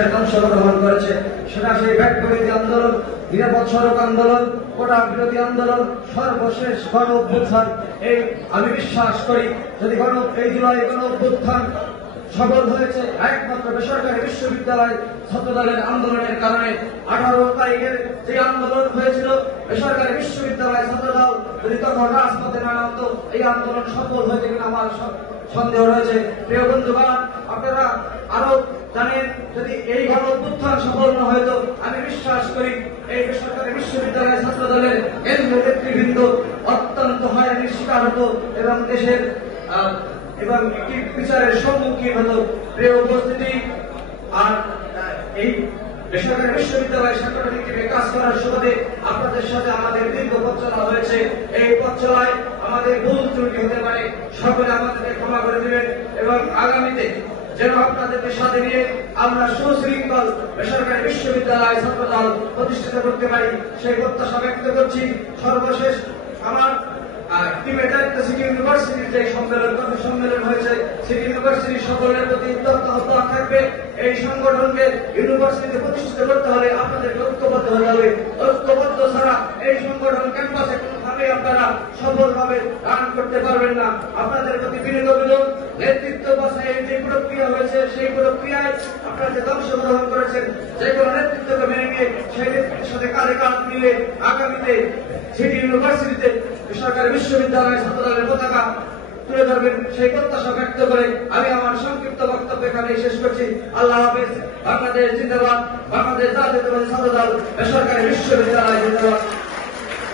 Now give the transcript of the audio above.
বিষয়ে অংশগ্রহণ করেছে, সেটা সেই ব্যাট বিরোধী আন্দোলন, নিরাপদ সড়ক আন্দোলন, কোটা বিরোধী আন্দোলন, সর্বশেষ গণ অভ্যুত্থান। এই আমি বিশ্বাস করি যদি এই জুলাই গণ অভ্যুত্থান সফল হয়েছে একমাত্র বেসরকারি বিশ্ববিদ্যালয় ছাত্রদলের আন্দোলনের কারণে। 18 তারিখের যে আন্দোলন হয়েছিল বেসরকারি বিশ্ববিদ্যালয় ছাত্রদল যদি তখন রাজপথে না নামতো, এই আন্দোলন সফল হয়েছে কিনা আমার সন্দেহ রয়েছে। প্রিয় বন্ধুগণ, আপনারা আরো জানেন যদি এই গণ অভ্যুত্থান সফল না হয়তো আমি বিশ্বাস করি এই বেসরকারি বিশ্ববিদ্যালয় ছাত্রদলের কেন্দ্রীয় নেতৃবৃন্দ অত্যন্ত হয়রানির শিকার হতো এবং দেশের এবং একটি বিচারের সম্মুখীন হতো। প্রিয় উপস্থিতি, আর এই বেসরকারি বিশ্ববিদ্যালয় সাংগঠনিক থেকে কাজ করার সুবাদে আপনাদের সাথে আমাদের দীর্ঘ পথ চলা হয়েছে। এই পথ চলায় আমাদের ভুল ত্রুটি হতে পারে, সকলে আমাদেরকে ক্ষমা করে দিবেন এবং আগামীতে যেন আপনাদেরকে সাথে নিয়ে আমরা সুশৃঙ্খল বেসরকারি বিশ্ববিদ্যালয় ছাত্রদল প্রতিষ্ঠিত করতে পারি সেই প্রত্যাশা ব্যক্ত করছি। সর্বশেষ আমার টিমের দায়িত্ব সিটি ইউনিভার্সিটির যে সম্মেলন হয়েছে, সিটি ইউনিভার্সিটির সকলের প্রতি উদ্যত আহ্বান থাকবে এই সংগঠনকে ইউনিভার্সিটিতে প্রতিষ্ঠিত করতে হলে আপনাদেরকে ঐক্যবদ্ধ হতে হবে। ঐক্যবদ্ধ ছাড়া এই সংগঠন ক্যাম্পাসে কোনোভাবে আপনারা সফলভাবে রান করতে পারবেন না। আপনাদের প্রতি বিনীত বিনোদন, নেতৃত্ব বাছাইয়ের যে প্রক্রিয়া হয়েছে সেই প্রক্রিয়ায় আপনারা যে অংশগ্রহণ করেছেন, যে কোনো নেতৃত্বকে মেনে নিয়ে সেই নেতৃত্বের সাথে কাঁধে কাঁধ মিলিয়ে আগামীতে সিটি ইউনিভার্সিটিতে বেসরকারি বিশ্ববিদ্যালয়ের ছাত্রদলের পতাকা তুলে ধরবেন সেই প্রত্যাশা ব্যক্ত করে আমি আমার সংক্ষিপ্ত বক্তব্য এখানে শেষ করছি। আল্লাহ হাফেজ। বাংলাদেশ জিন্দাবাদ। বাংলাদেশ জাতীয়তাবাদী ছাত্রদল বেসরকারি বিশ্ববিদ্যালয় জিন্দাবাদ।